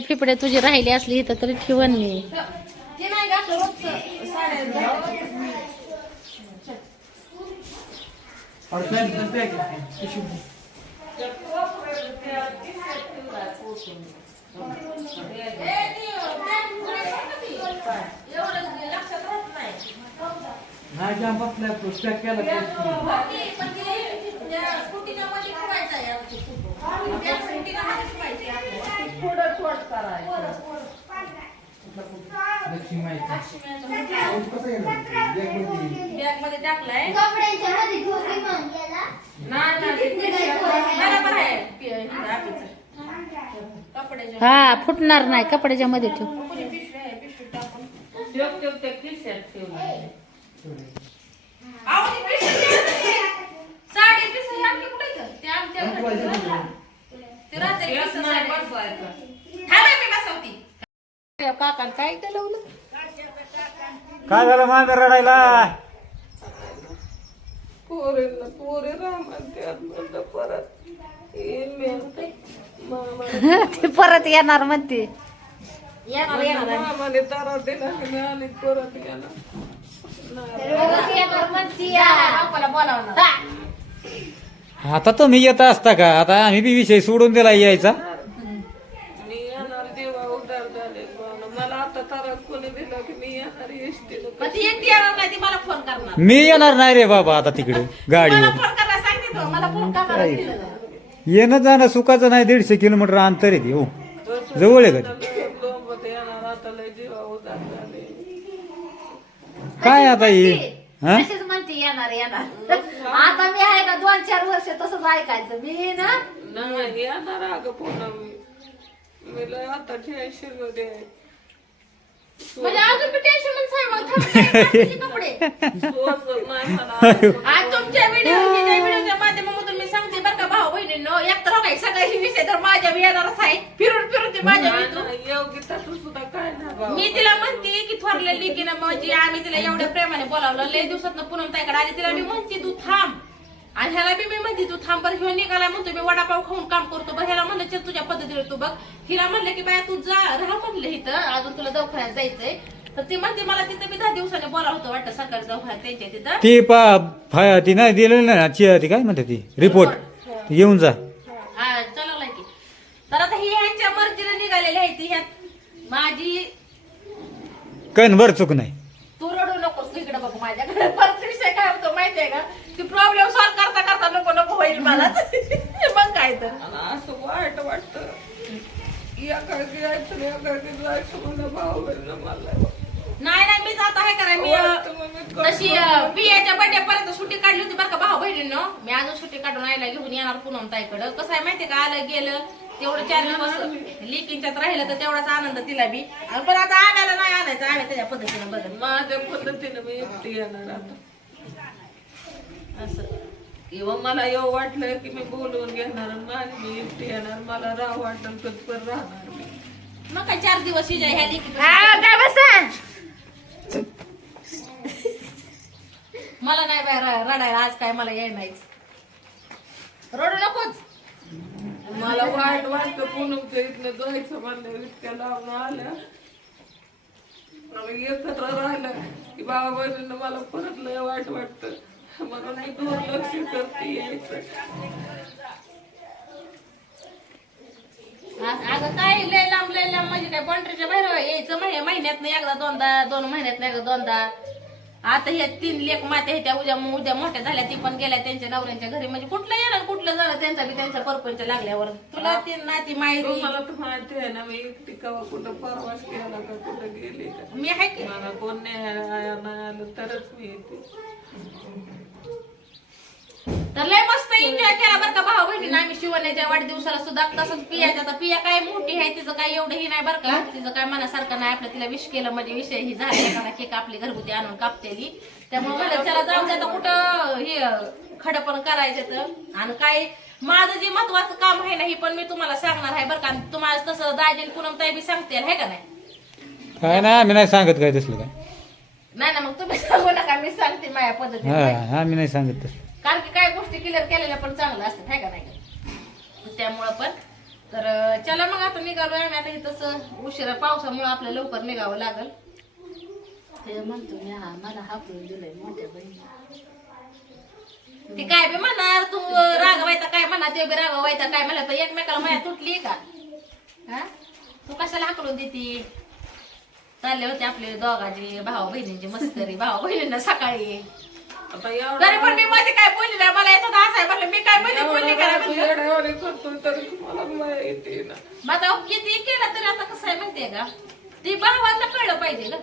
फिपडे तुझी राहिली असली तर तरी ठेवून मी हा फुटणार नाही कपड्याच्या मध्ये ठेव काका काय केलं काय झालं माझं रडायला ते परत येणार म्हणते आता तुम्ही येत असता का आता आम्ही बी विषय सोडून दिला यायचा मी येणार नाही रे बाबा आता तिकडे गाडीवर येणं जाणं सुखाचं नाही 150 किलोमीटर अंतर आहे हो जवळ आहे का काय आता हे म्हणते येणार येणार आता मी आहे ना 2-4 वर्ष तसंच ऐकायचं मी ना येणार अगं पुन्हा मी आता म्हणजे अजून बी टेन्शनच आहे मग कपडे आज तुमच्या व्हिडिओच्या माध्यमातून मी सांगते बरं का भाऊ बहिणींनो एक तर काही सगळ्याची विषय तर माझ्या येणारच आहे फिरून फिरून ते माझ्या सुद्धा काय ना मी तिला म्हणते की थोरलेली की ना म्हणजे आम्ही तिला एवढ्या प्रेमाने बोलावलं लय दिवसात पूनम ताईकडे आली तिला मी म्हणते तू थांब आणि ह्याला बी मी म्हणते तू थांब बरं ह्यो निघाला म्हणतो मी वडापाव खाऊन काम करतो बरं ह्याला म्हणलं चल तुझ्या पद्धतीने तू बघ हिला म्हणलं की बाया तू जा राहा म्हणलं इथं अजून तुला दवाखान्यात जायचंय तर ती म्हणते मला तिथं मी 10 दिवसाने बोलावं होतं वाटतं सरकारी दवाखान्यात त्यांच्या तिथं ती नाही दिलेली ना ती काय म्हणते ती रिपोर्ट येऊन जा हा चला की तर आता ही ह्यांच्या मर्जीने निघालेली आहे ती ह्यात माझी कणभर चूक नाही तू रडू नकोस इकडे बघ माझ्याकडे परत विषय काय होतो माहितीये का ती प्रॉब्लेम सॉल्व्ह करता करता नको नको होईल मला मग काय तर असं वाईट वाटत एकाकी जायचं एकाकी जायचं मला भाऊ बहिण मला नाही मी जात आहे करा मी तशी पियाच्या बर्थडे पर्यंत सुट्टी काढली होती बरं का भाऊ बहिणींनो मी अजून सुट्टी काढून आयला घेऊन येणार पूनम ताईकडं कसं आहे माहितीये का आलं गेलं तेवढं 4 दिवस लिकिंच्यात राहिलं तर तेवढाच आनंद तिला बी पण आता आणायला नाही आणायचं आम्ही त्याच्या पद्धतीने बघत माझ्या पद्धतीने मी एकटी येणार आता असं किंवा मला एवढं वाटलं की मी बोलवून घेणार माझी मी एकटी येणार मला राह वाटलं तर राहणार मी मग काय 4 दिवस हिच्या ह्या लिखित मला नाही बाय रडायला आज काय मला याय नाहीच रडू नकोच मला वाईट वाटतं पूनमच्या इथनं जायचं म्हणलं इतक्या लावून आल्या मला एकत्र राहिलं की बाबा बहिणीनं मला परत लय वाईट वाटतं म्हणून मी दुर्लक्ष करते यायचं अगं काय लय लांब म्हणजे काय पंढरीच्या बाहेर यायचं महिन्यात एकदा दोनदा 2 महिन्यात एकदा दोनदा आता ह्या 3 लेक माते त्या उद्या मोठ्या झाल्या ती पण गेल्या त्यांच्या नवऱ्यांच्या घरी म्हणजे कुठलं येणार कुठलं जाणार त्यांचा बी त्यांच्या परपंच लागल्यावर तुला ती नाती माहिती मला तर माहिती आहे ना मी एकटी कवा कुठं परवास केला का कुठं गेले का मी आहे की मला कोण नाही आलं तरच मी येते तर लय मस्त एन्जॉय केला बरं का भाऊ बहिणीने आम्ही शिवण्याच्या वाढदिवसाला सुद्धा तसंच पियाच्या तर पिया काय मोठी आहे तिचं काय एवढं ही नाही बरं का तिचं काय मनासारखं नाही आपलं तिला विश केलं म्हणजे विषय ही झाला केक आपली घरगुती आणून कापतेली त्यामुळे म्हणलं चला जाऊ द्या कुठं हे खडं पण करायचं तर आणि काय माझं जे महत्वाचं काम आहे ना हे पण मी तुम्हाला सांगणार आहे बरं का तुम्हाला तसं दाजीन पूनम ताई बी सांगते आहे का नाही काय नाही आम्ही नाही सांगत काय तसलं काय नाही ना मग तुम्ही सांगू नका मी सांगते माझ्या पद्धतीने आम्ही नाही सांगत तसलं कारण की काय गोष्टी क्लिअर केलेल्या पण चांगल्या असतात आहे का नाही त्यामुळं पण तर चला मग आता निघालोय आम्ही. आता इथंच उशिरा पावसामुळे आपल्याला लवकर निघावं लागल. ते म्हणतो मी हा मला हाकलून दिलंय मोठ्या बहिणी. ती काय बी म्हणणार, तू रागवायचा काय म्हणा, ते बी रागवायचा काय म्हणा, तर एकमेकाला माया तुटली का? हा तू कशाला हाकलून देती? चालले होते आपले दोघांची भाऊ बहिणींची मस्करी, भाऊ बहिणींना सकाळी. आता एवढं तरी पण मी मध्ये काय बोलली नाही, मला याच्यात हसाय म्हणलं मी काय मध्ये बोलली करा म्हणलं. येड्यावानी करतो तरी तुम्हाला माया येते ना. मग आता किती केलं तरी आता कसं आहे माहितीये का, ती भावांना कळलं पाहिजे ग.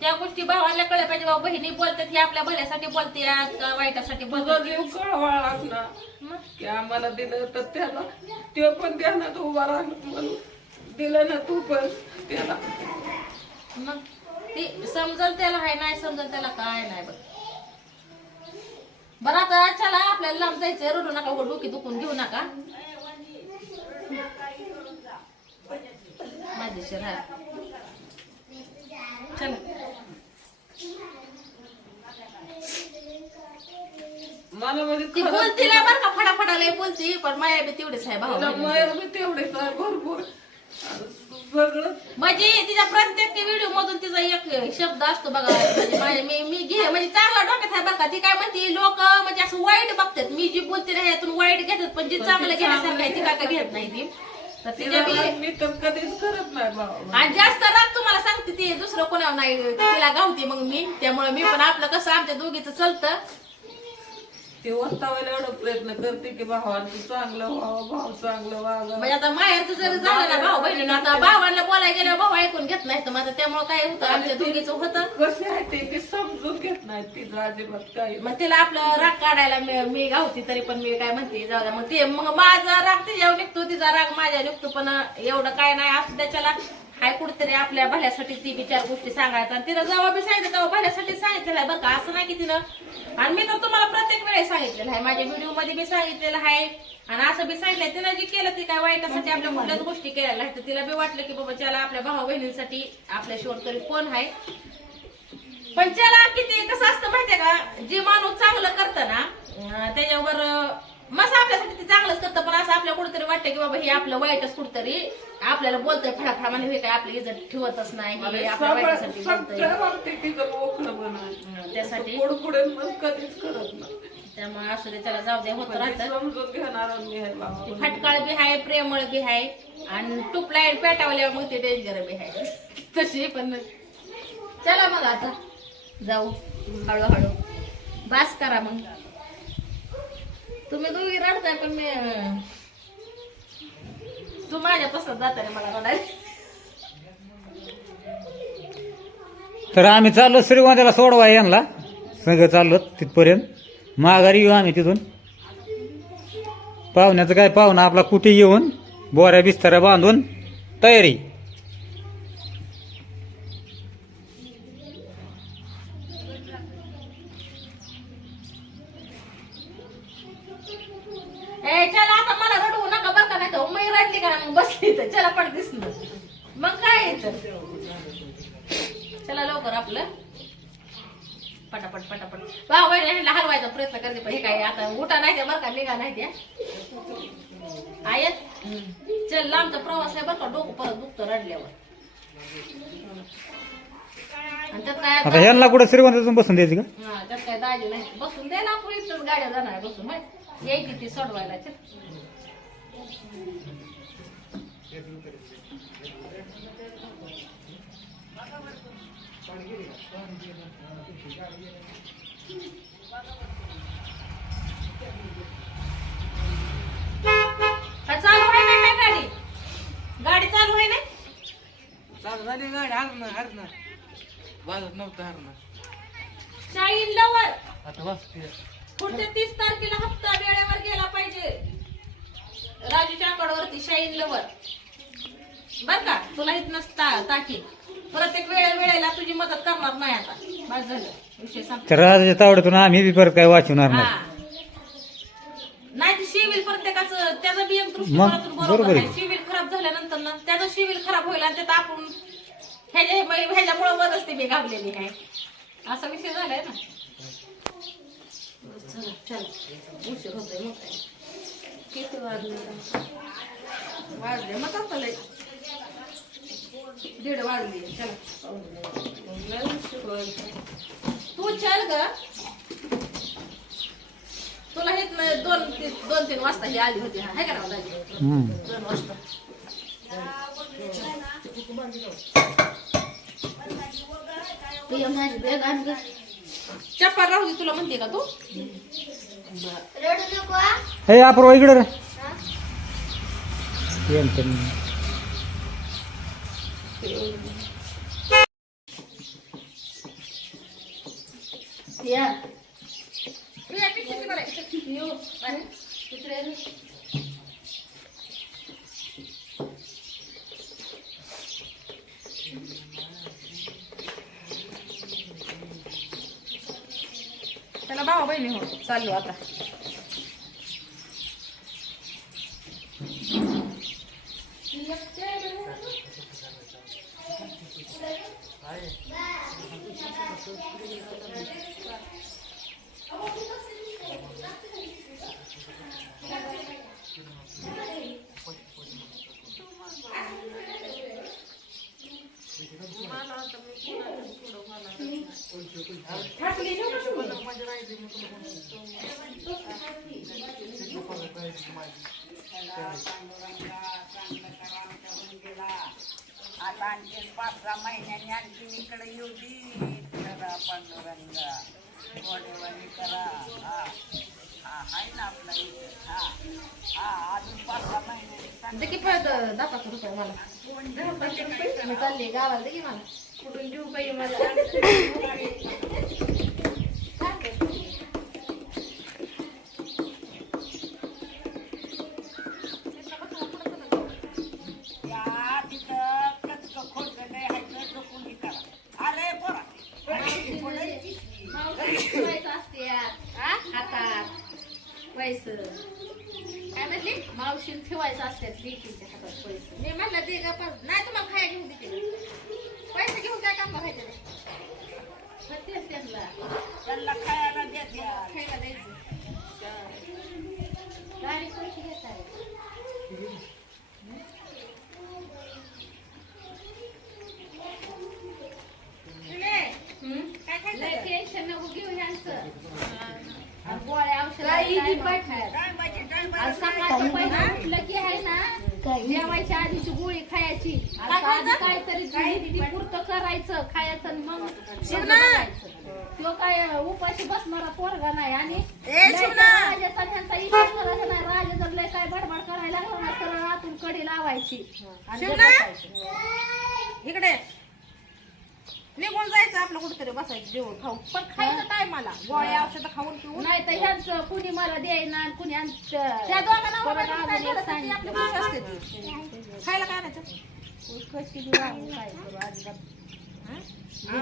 त्या गोष्टी भावांना कळलं पाहिजे. बाबा बहिणी बोलतात ही आपल्या भल्यासाठी बोलते का वाईटासाठी तुझा बोलतात. जीव कळवाळाच ना की आम्हाला दिलं तर त्याला ते पण ध्यानात उभा राहणं म्हणून दिलं ना तू पण त्याला. मग ती समजल त्याला हाय, नाही समजल त्याला काय नाही बघ. बरं आता चला आपल्याला लांब जायचंय. रडू नका, डोकी दुखून घेऊ नका. माझ्याशी राहा. चला मला म्हणजे ती बोलती लय बरं का, फडाफडाला बोलती, पण माया बी तेवढीच आहे भाऊ. माया बी तेवढेच आहे भरपूर सगळं. म्हणजे तिच्या प्रत्येक व्हिडिओ मधून तिचा एक शब्द असतो बघा. म्हणजे मी घे म्हणजे चांगला डोक्यात आहे बरं का. ती काय म्हणते, लोक म्हणजे असं वाईट बघतात. मी जी बोलते ना यातून वाईट घेतात, पण जी चांगलं घेण्यासारखं आहे ती काय घेत नाही ती. तर तिच्या मी तर कधीच करत नाही बाबा. आणि जास्त राग तुम्हाला सांगते ती दुसरं कोणावर नाही, तिला गावते मग मी. त्यामुळे मी पण आपलं कसं आमच्या दोघीचं चलतं. ती वस्तावायला एवढा प्रयत्न करते की भावांचं चांगलं व्हावं, भाव चांगलं व्हावं. म्हणजे आता माहेरचं जर झालं ना भाऊ बहिणीनं, आता भावांना बोलायला गेल्यावर भाऊ ऐकून घेत नाही. तर मग आता त्यामुळे काय होतं, आमच्या दोघीचं होतं. कसे आहे ते समजून घेत नाही तिचं अजिबात काही. मग तिला आपलं राग काढायला मी गावती, तरी पण मी काय म्हणते जाऊ द्या. मग ते मग माझा राग तिच्यावर निघतो, तिचा राग माझ्या निघतो. पण एवढं काय नाही असं त्याच्याला हाय कुठतरी आपल्या भल्यासाठी ती बी चार गोष्टी सांगायचं. आणि तिला जेव्हा बी सांगितलं तेव्हा भल्यासाठी सांगितलेलं आहे बरं का. असं नाही की तिनं, आणि मी तर तुम्हाला प्रत्येक वेळेस सांगितलेलं आहे, माझ्या व्हिडिओ मध्ये बी सांगितलेलं आहे. आणि असं बी सांगितलंय तिनं जी केलं ती काय वाईटासाठी आपल्या कुठल्याच गोष्टी केलेल्या आहेत. तर तिला बी वाटलं की बाबा चला आपल्या भाऊ बहिणींसाठी आपल्याशिवाय तरी कोण आहे. पण त्याला किती कसं असतं माहितीये का, जे माणूस चांगलं करतं ना त्याच्यावर मस्त आपल्यासाठी ते चांगलंच करतं. पण असं आपल्या कुठेतरी वाटतं की बाबा हे आपलं वाईटच कुठतरी आपल्याला बोलतंय फडाफडा, म्हणजे हे काय आपली इज्जत ठेवतच नाही, हे आपल्या वाईटासाठी बोलतंय. त्यासाठी पुढे कधीच करत नाही. त्यामुळे असं ते त्याला जाऊ दे, होत राहतं. समजून घेणार मी आहे बाबा. फटकाळ बी आहे, प्रेमळ बी आहे, आणि टुपला पेटावल्या मग ते डेंजर बी आहे तशी. पण चला मग आता जाऊ हळूहळू. बास करा मग. तुम्ही दोघी रडताय पण मी, तू माझ्यापासून जाता मला रडायला. तर आम्ही चाललो श्रीगोंद्याला सोडवा यांना, सगळं चाललो तिथपर्यंत. माघारी येऊ आम्ही तिथून. पाहुण्याचं काय, पाहुणा आपला कुठे येऊन बोऱ्या बिस्ताऱ्या बांधून तयारी. चला आता मला रडवू नका बरं का, नाही तर मी रडली का मग बसली तर चला पण दिसलं मग काय येतं. चला लवकर आपलं पटापट पटापट. भाऊ ह्यांना हलवायचा प्रयत्न करते, पण हे काय आता उठा नाही त्या बरं का, निघा नाही त्या आयत. चल लांबचा प्रवास आहे बरं का, डोकं परत दुखतं रडल्यावर. आणि त्यात काय आता ह्यांना कुठं श्रीगोंद्यातून बसून द्यायची का? हा त्यात काय दाजी नाही बसून दे ना, आपण इथंच गाड्या जाणार आहे बसून. माहिती यायची ती सोडवायला. चालू आहे ना गाडी, गाडी चालू आहे ना. चालू झाली गाडी. हरणं वाजत नव्हतं हरणं. शाहीन लवर आता वाजते. पुढच्या 30 तारखेला हप्ता वेळेवर गेला पाहिजे राजूच्या अकाउंटवरती. शाहीन लवर बर का, तुला इथनच ताकीद. प्रत्येक वेळेला तुझी मदत करणार नाही आता. बस झालं विषय संपला. तर राजाच्या तावडीतून आम्ही बी परत काय वाचवणार नाही. हा. नाही ते शिविल प्रत्येकाचं त्याचा बी एक दृष्टिकोनातून मग बरोबर बरोबर आहे. आहे. शिविल खराब झाल्यानंतर ना त्याचं शिविल खराब होईल, आणि त्यात आपण ह्याच्यामुळे वरच ते मी गावलेली आहे. असा विषय झालाय ना. चला चल उशीर होतोय मग काय. किती वाजले? वाजले मग आता लय 1:30 वाजले. चला तू चल ग. तुला हे 2-3 वाजता ही आली होती. हाय का ना दाजी? 2 वाजता. तुझ्या माझी बॅग आण ग. चप्पल राहू दे तुला म्हणते का तू? रडू नको हा. हे अपूर्वा इकडे रे. येईन तर. या तुझ्या पिशवीत बरं आहे. पिऊ तिकडे रे. त्याला भावा बहिणी हो चाललो आता. आता आणखी 5-6 महिन्यांनी आणखी इकडे येऊ दे. करा पांडुरंगा गोडेवाली करा. हा हा आहे ना आपला इथे. हा हा अजून 5-6 महिन्यांनी दे की परत 10 रुपये मला. मी चालले गावाला दे की मला. कुठून देऊ बाई मला? या तिथं कचकं खोडकं नाही हायचं जपून करा. अरे पोरा ठेवायचं असते हातात पैसे. काय म्हणली? मावशीने ठेवायचं असतात लेकीच्या हातात पैसे. मी म्हणलं दे ग पण नाही तुम्हाला खाया घेऊन देते. पैसे घेऊन काय काम करायचं ते? तेच त्यांना त्यांना खायला द्या. खायला द्यायचं. गाडी पैसे घेतात. काय खायचं? लय टेन्शन नको घेऊ ह्यांचं. आणि गोळ्या औषध काय पाहिजे काय सकाळचं पहिलं उठलं की आहे ना जेवायच्या आधीची गोळी खायची. आधी काहीतरी पुरतं करायचं खायचं आणि मग तो काय उपाशी बसणारा पोरगा नाही. आणि राजाचा ह्यांचा विचार करायचा नाही. राजा जर लय काय बडबड करायला लागला ना तर आतून कडी लावायची आणि बसायचं. इकडे निघून जायचं आपलं कुठेतरी बसायचं जेवण खाऊ. पण खायचं काय मला? गोळ्या औषधं खाऊन पिऊन. नाही तर ह्यांचं कुणी मला द्यायना आणि कुणी त्या दोघांना परत काय अजून झालं एक तर ती आपली खुशी असते ती. खायला काय आणायचं? कशी बी राहू काय करू अजिबात. आणि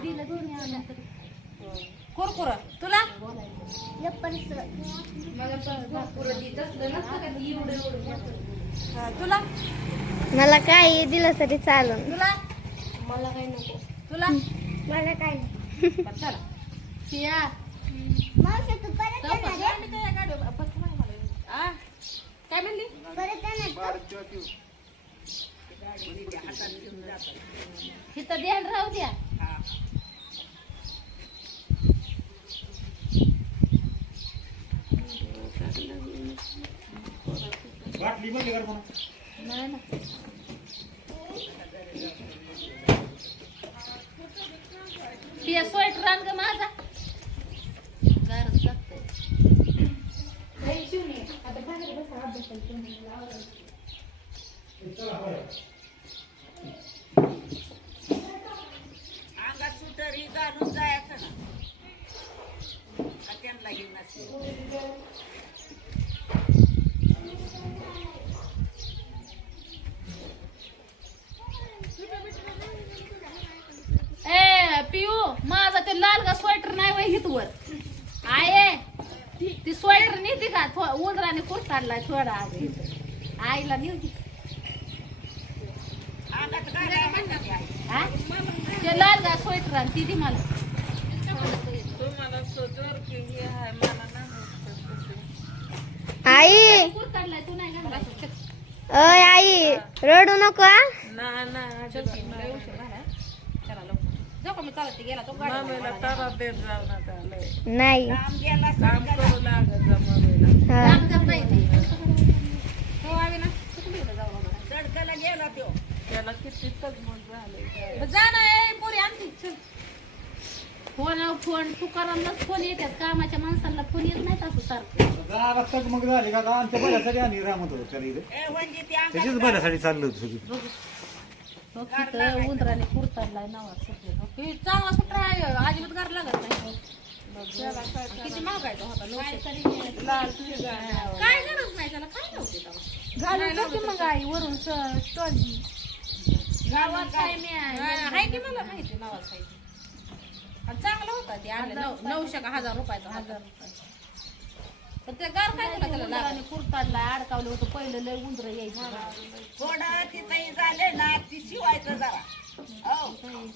दिलं दोन्ही आणून तरी कुरकुर तुला मला तर तुला मला काही दिलं तरी चालेल. तुला मला काही नको. तुला मला काय बरं, चला. पिया मावशी तू परत जाऊ का? येणार मी त्या गाडीवर बस नाही मला. आ? काय म्हणली? आहे? परत येणार तू? तिथं ध्यान राहू द्या. बाटली बंद कर म्हणून. नाही ना पिया स्वेटर आण ग माझा. गारच लागतंय. अंगात सुटर ही घालून जायचं ना. का त्यांना हे नसेल. ए पिऊ माझा ते लाल गा स्वेटर नाही वय हितवर आहे. ती स्वेटर नेते का उंदराने कुरताडलाय थोडा आधी आईला नेऊ दे. अंगात घालायला म्हणतात आई. हा? ते लाल गा स्वेटर आणि ती दी मला. तुम्हाला सदर की हे आहे मला नाही. आई कुरताडलाय तू नाही घालणार. चला असं, चल. अय आई रडू नको हा? ना ना चल की, लय उशीर झालाय. चला लवकर. जाऊ का मी चालत ते गेला तो गाडी मम्मीला तारा देत जाऊ नका लय नाही काम गेला काम करू लागत जा मम्मीला हा. काम जम नाही ते. हो आम्ही ना तू कुठे गेला जाऊ बघा. सडकाला गेला तो त्याला किती तगमग झाले बरं, जा ना ए पोरी आणखी चल. फोन तुकारामलाच फोन येतात कामाच्या माणसांना फोन येत नाहीत असं सारखं मग झाली का आमच्या बऱ्यासाठी आणि रामत होतो त्याला इथे ए म्हणजे ते त्याच्याच बऱ्यासाठी चाललं होतं सगळी हो, तिथं उंदराने कुरताडलाय नावा सुटले हे चांगला कुठं आहे अजिबात गार लागत नाही. किती महागायचा होता 900. लाल शिगा काय गरज नाही त्याला, काय नव्हते तेव्हा. घालून जाते मग आई वरून स्टॉलची गावात काय मी आहे की मला माहिती नावाच आहे. आणि चांगला होता ते आणलं 900 का 1000 रुपयाचा 1000 रुपये. पण ते गार काय तुला त्याला लागलं. उंदराने कुरताडलाय अडकावलं होतं पहिलं लय उंदर यायचं थोडं तिथंही झाले ना ती शिवायचं जरा हो थोडं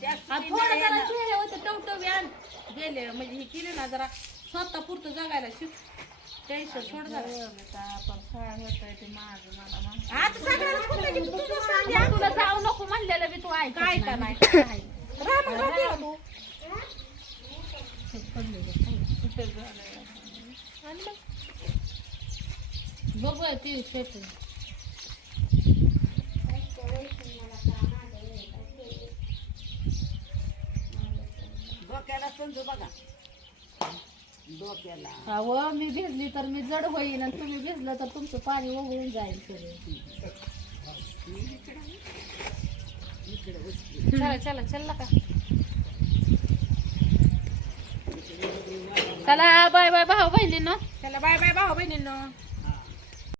जरा हे होतं टवटव्यान गेले म्हणजे हे केले ना जरा स्वतः पुरतं जगायला शिक. टेन्शन सोड जरा. आता सगळ्यांनाच होतं की तुझं सांग. मग तुला जाऊ नको म्हणलेलं बी तू ऐक काय का नाही राम राम तू. बघूया ती शेत डोक्याला समजू बघा डोक्याला अहो मी भिजली तर मी जड होईन आणि तुम्ही भिजलं तर तुमचं पाणी ओघळून जाईल सगळं चला चला का चला बाय बाय भाऊ बहिणींनो. चला बाय बाय भाऊ बहिणींनो.